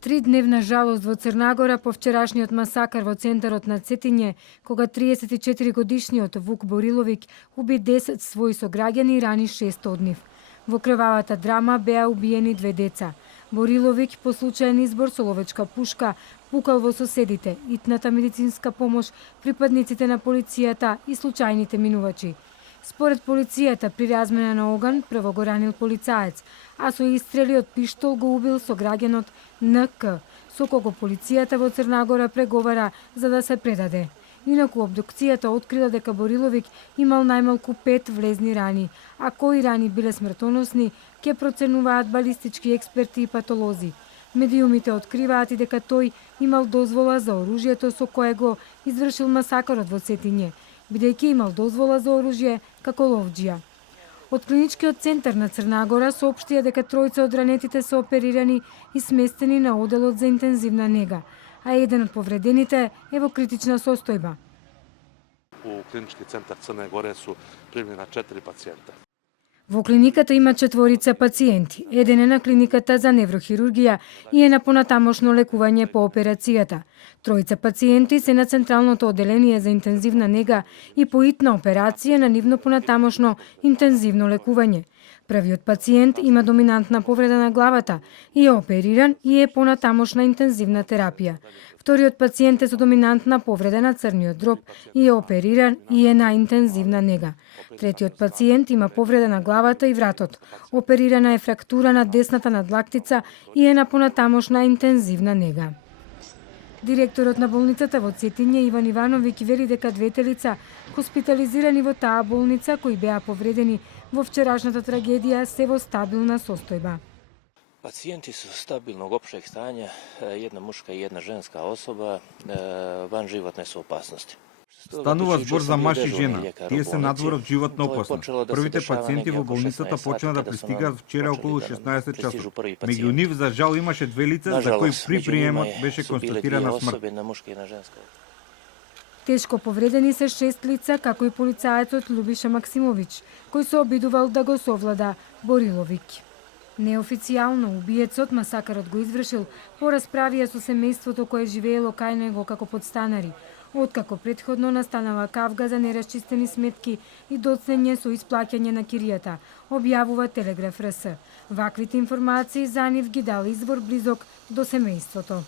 Тридневна жалост во Црнагора по вчерашниот масакар во центарот на Цетиње, кога 34-годишниот Вук Бориловиќ уби 10 своји сограѓани и рани 6 од нив. Во крвавата драма беа убиени 2 деца. Бориловиќ по случаен избор со ловечка пушка пукал во соседите, итната медицинска помош, припадниците на полицијата и случајните минувачи. Според полицијата, при размена на оган, прво го ранил полицаец, а со истрели од пиштол го убил сограѓанот НК, со кого полицијата во Црнагора преговара за да се предаде. Инаку обдукцијата открила дека Бориловиќ имал најмалку 5 влезни рани, а кои рани биле смртоносни, ќе проценуваат балистички експерти и патолози. Медиумите откриваат и дека тој имал дозвола за оружјето со кое го извршил масакарот во Цетиње, бидејќи имал дозвола за оружје како ловџија. Од клиничкиот центар на Црнагора соопштија дека тројца од ранетите се оперирани и сместени на оделот за интензивна нега, а еден од повредените е во критична состојба. У клинички центар Црне Горе су примljena 4 пациента. Во клиниката има 4 пациенти. Еден е на клиниката за неврохирургија и е на понатамошно лекување по операцијата. Тројца пациенти се на централното оделение за интензивна нега и по итна операција на нивно понатамошно интензивно лекување. Првиот пациент има доминантна повреда на главата и е опериран и е понатамошна интензивна терапија. Вториот пациент е со доминантна повреда на црниот дроб и е опериран и е на интензивна нега. Третиот пациент има повреда на главата и вратот. Оперирана е фрактура на десната надлактица и е на понатамошна интензивна нега. Директорот на болницата во Цетиње Иван Ивановиќ вели дека двете лица хоспитализирани во таа болница кои беа повредени во вчерашната трагедија се во стабилна состојба. Пациенти su stabilnog opšteg stanja, jedna muška i jedna ženska osoba, van životne su opasnosti. Станува збор за маж и жена. Тие се надвор од животна опасност. Првите пациенти во болницата почна да пристигаат вчера околу 16 часот. Меѓу нив, за жал, имаше 2 лица за кои при приемот беше констатирана смрт. Тешко повредени се 6 лица, како и полицаецот Љубиша Максимовиќ, кој се обидувал да го совлада Бориловиќ. Неофицијално убиецот масакарот го извршил по расправија со семејството кое живеело кај него како подстанари, откако претходно настанала кавга за нерасчистени сметки и доцнење со исплаќање на киријата, објавува Телеграф РС. Ваквите информации за нив ги дал извор близок до семејството.